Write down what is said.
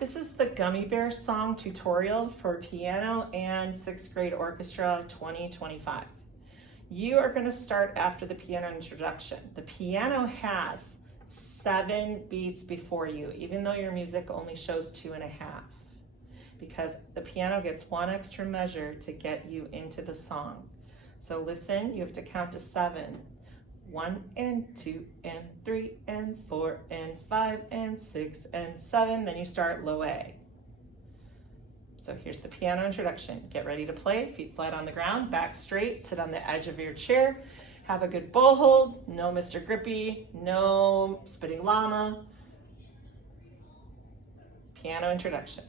This is the Gummy Bear song tutorial for piano and 6th grade orchestra 2025. You are going to start after the piano introduction. The piano has 7 beats before you, even though your music only shows 2.5, because the piano gets 1 extra measure to get you into the song. So listen, you have to count to 7. 1 and 2 and 3 and 4 and 5 and 6 and 7. Then you start low A. So here's the piano introduction. Get ready to play. Feet flat on the ground, back straight. Sit on the edge of your chair. Have a good bow hold. No Mr. Grippy. No spitting llama. Piano introduction.